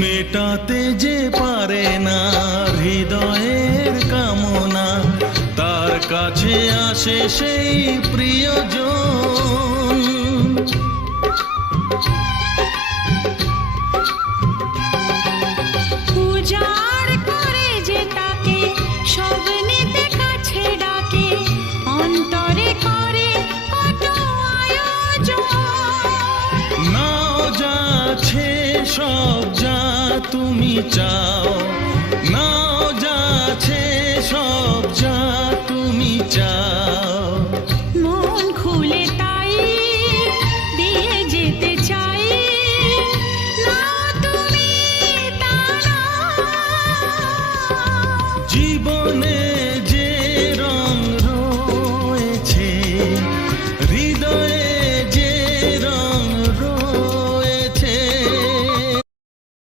মেটাতে যে পারে না হৃদয়ের কামনা, তার কাছে আসে সেই প্রিয়জন। উজাড় করে যে তাকে স্বপ্নেতে কাছে ডাকে, অন্তরে করে কত আয়োজন। নাও যাচ্ছে সব যা তুমি চাও,